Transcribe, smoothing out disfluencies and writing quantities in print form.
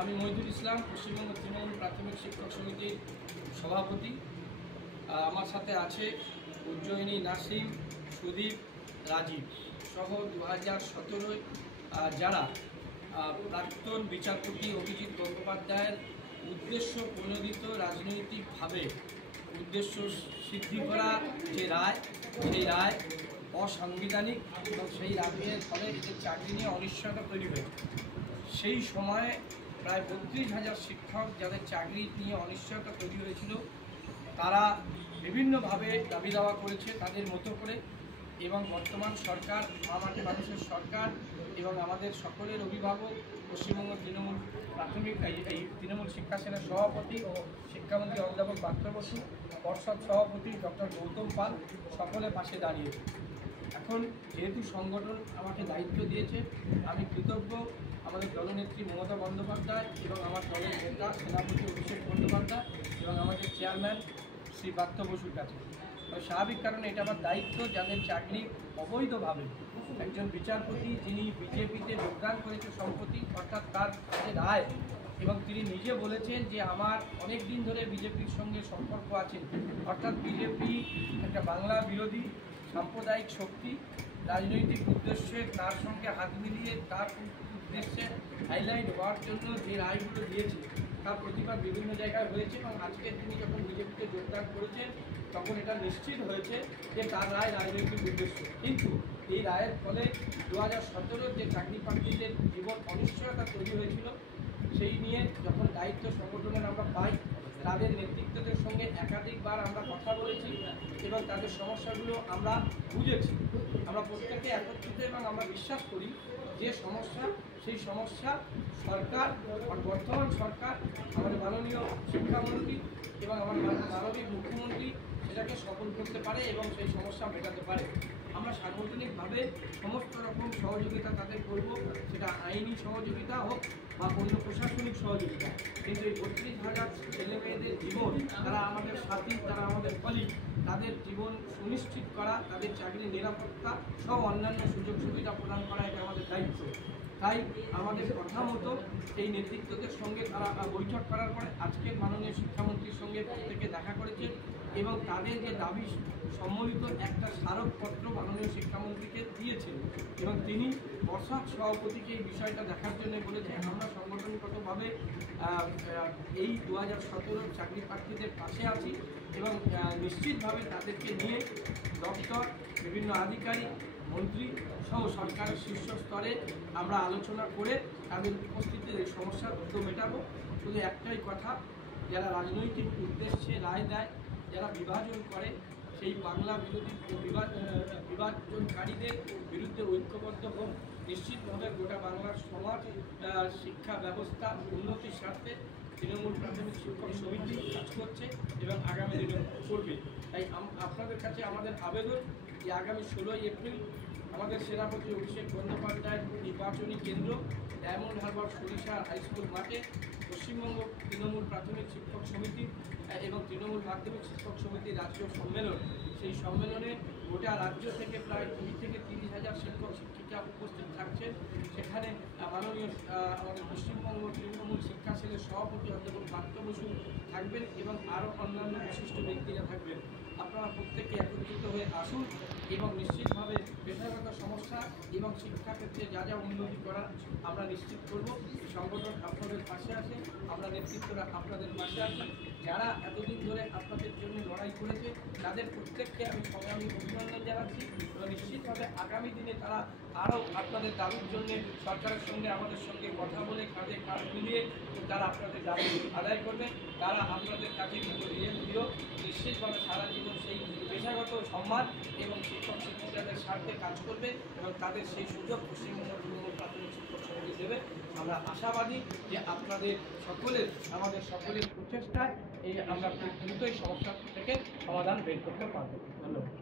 আমি মহিদুল ইসলাম, পশ্চিমবঙ্গ তৃণমূল প্রাথমিক শিক্ষক সমিতির সভাপতি। আমার সাথে আছে উজ্জয়িনী, নাসিম, সুদীপ, রাজীব সহ 2017 যারা প্রাক্তন বিচারপতি অভিজিৎ গঙ্গোপাধ্যায়ের উদ্দেশ্য প্রণোদিত রাজনৈতিকভাবে উদ্দেশ্য সিদ্ধি করা যে রায়, সেই রায় অসাংবিধানিক এবং সেই রায়ের ফলে যে চাকরি নিয়ে অনিশ্চয়তা তৈরি হয়েছে। সেই সময়ে প্রায় 32,000 শিক্ষক যাদের চাকরি নিয়ে অনিশ্চয়তা তৈরি হয়েছিল, তারা বিভিন্নভাবে দাবি দাওয়া করেছে তাদের মতো করে। এবং বর্তমান সরকার, আমাদের মানুষের সরকার এবং আমাদের সকলের অভিভাবক পশ্চিমবঙ্গ তৃণমূল প্রাথমিক এই তৃণমূল শিক্ষা সেনার সভাপতি ও শিক্ষামন্ত্রী অধ্যাপক পার্থ বসু, পর্ষদ সভাপতি ডক্টর গৌতম পাল সকলে পাশে দাঁড়িয়েছে। এখন যেহেতু সংগঠন আমাকে দায়িত্ব দিয়েছে, আমি কৃতজ্ঞ আমাদের দলনেত্রী মমতা বন্দ্যোপাধ্যায় এবং আমার দলের নেতা সেনাপতি অভিষেক বন্দ্যোপাধ্যায় এবং আমাদের চেয়ারম্যান শ্রী পার্থ বসুর কাছে। স্বাভাবিক কারণে এটা আমার দায়িত্ব, যাদের চাকরি অবৈধভাবে একজন বিচারপতি যিনি বিজেপিতে যোগদান করেছে সম্প্রতি, অর্থাৎ তার যে রায়, এবং তিনি নিজে বলেছেন যে আমার অনেক দিন ধরে বিজেপির সঙ্গে সম্পর্ক আছে, অর্থাৎ বিজেপি একটা বাংলা বিরোধী সাম্প্রদায়িক শক্তি, রাজনৈতিক উদ্দেশ্যে তার সঙ্গে হাত মিলিয়ে তার উদ্দেশ্যে হাইলাইট হওয়ার জন্য যে রায়গুলো দিয়েছে তার প্রতিবাদ বিভিন্ন জায়গায় হয়েছে। এবং আজকে তিনি যখন বিজেপিতে যোগদান করেছেন তখন এটা নিশ্চিত হয়েছে যে তার রায় রাজনৈতিক উদ্দেশ্য। কিন্তু এই রায়ের ফলে 2017 যে চাকরি প্রার্থীদের জীবন অনিশ্চয়তা তৈরি হয়েছিল, সেই নিয়ে যখন দায়িত্ব সংগঠনের আমরা পাই, তাদের নেতৃত্বদের সঙ্গে একাধিকবার আমরা কথা বলেছি এবং তাদের সমস্যাগুলো আমরা বুঝেছি। আমরা প্রত্যেকে একত্রিত এবং আমরা বিশ্বাস করি যে সমস্যা, সেই সমস্যা সরকার, বর্তমান সরকার, আমাদের মাননীয় শিক্ষামন্ত্রী এবং আমার মাননীয় মুখ্যমন্ত্রী সেটাকে সফল করতে পারে এবং সেই সমস্যা মেটাতে পারে। আমরা সাংগঠনিকভাবে সমস্ত রকম সহযোগিতা তাদের করব, সেটা আইনি সহযোগিতা হোক বা অন্য প্রশাসনিক সহযোগিতা। কিন্তু এই 32,000 ছেলেমেয়েদের জীবন, তারা আমাদের সাথী, তারা আমাদের কলিগ, তাদের জীবন সুনিশ্চিত করা, তাদের চাকরির নিরাপত্তা সব অন্যান্য সুযোগ সুবিধা প্রদান করা, এটা আমাদের দায়িত্ব। তাই আমাদের কথা মতো এই নেতৃত্বদের সঙ্গে তারা বৈঠক করার পরে আজকের মাননীয় শিক্ষামন্ত্রীর সঙ্গে প্রত্যেকে দেখা করেছে এবং তাদের যে দাবি সম্মিলিত একটা স্মারকপত্র মাননীয় শিক্ষামন্ত্রীকে দিয়েছেন এবং তিনি পর্ষদ সভাপতিকে এই বিষয়টা দেখার জন্য বলেছে। আমরা সংগঠনগতভাবে এই 2017 চাকরি প্রার্থীদের পাশে আছি এবং নিশ্চিতভাবে তাদেরকে নিয়ে দপ্তর, বিভিন্ন আধিকারিক, মন্ত্রী সহ সরকারের শীর্ষ স্তরে আমরা আলোচনা করে তাদের উপস্থিতির এই সমস্যার দ্রুত মেটাবো। শুধু একটাই কথা, যারা রাজনৈতিক উদ্দেশ্যে রায় দেয়, যারা বিভাজন করে, সেই বাংলা বিরোধী বিভাজনকারীদের বিরুদ্ধে ঐক্যবদ্ধ হোক। নিশ্চিতভাবে গোটা বাংলার সমাজ, শিক্ষা ব্যবস্থা উন্নতির স্বার্থে তৃণমূল প্রাথমিক শিক্ষক সমিতি কাজ করছে এবং আগামী দিনে করবে। তাই আপনাদের কাছে আমাদের আবেদন যে আগামী 16ই এপ্রিল আমাদের সেনাপতি অভিষেক বন্দ্যোপাধ্যায়ের নির্বাচনী কেন্দ্র ডায়মন্ড হারবার সরিষা হাইস্কুল মাঠে পশ্চিমবঙ্গ তৃণমূল প্রাথমিক শিক্ষক সমিতি এবং তৃণমূল মাধ্যমিক শিক্ষক সমিতির রাজ্য সম্মেলন, সেই সম্মেলনে গোটা রাজ্য থেকে প্রায় 20 থেকে 30,000 শিক্ষক শিক্ষিকা উপস্থিত থাকছেন। সেখানে মাননীয় আমাদের পশ্চিমবঙ্গ তৃণমূল শিক্ষা সেলের সভাপতি অধ্যাপক পার্থ বসু থাকবেন এবং আরও অন্যান্য বিশিষ্ট ব্যক্তিরা থাকবেন। আপনারা প্রত্যেকে একত্রিত হয়ে আসুন এবং নিশ্চিতভাবে পেশাগত সমস্যা এবং শিক্ষাক্ষেত্রে যা যা উন্নতি করা আমরা নিশ্চিত করব। সংগঠন আপনাদের পাশে আছে, আমরা নেতৃত্বরা আপনাদের পাশে আছি। যারা এতদিন ধরে আপনাদের জন্য লড়াই করেছে তাদের প্রত্যেককে আমি সংগ্রামী অভিনন্দন জানাচ্ছি এবং নিশ্চিতভাবে আগামী দিনে তারা আরও আপনাদের দাবির জন্য সরকারের সঙ্গে আমাদের সঙ্গে কথা বলে কাঁধে কাঁধ মিলিয়ে তারা আপনাদের দাবি আদায় করবে। তারা আপনাদের কাছে কিন্তু প্রিয় নিশ্চিতভাবে সারা জীবন সেই পেশাগত সম্মান এবং শিক্ষক শিক্ষিকাদের স্বার্থে কাজ করবে এবং তাদের সেই সুযোগ পশ্চিমবঙ্গ তৃণমূল প্রাথমিক শিক্ষক সমিতি দেবে। আমরা আশাবাদী যে আপনাদের সকলের, আমাদের সকলের প্রচেষ্টায় আমরা খুব দ্রুতই সমস্যা থেকে সমাধান বের করতে পারব। ধন্যবাদ।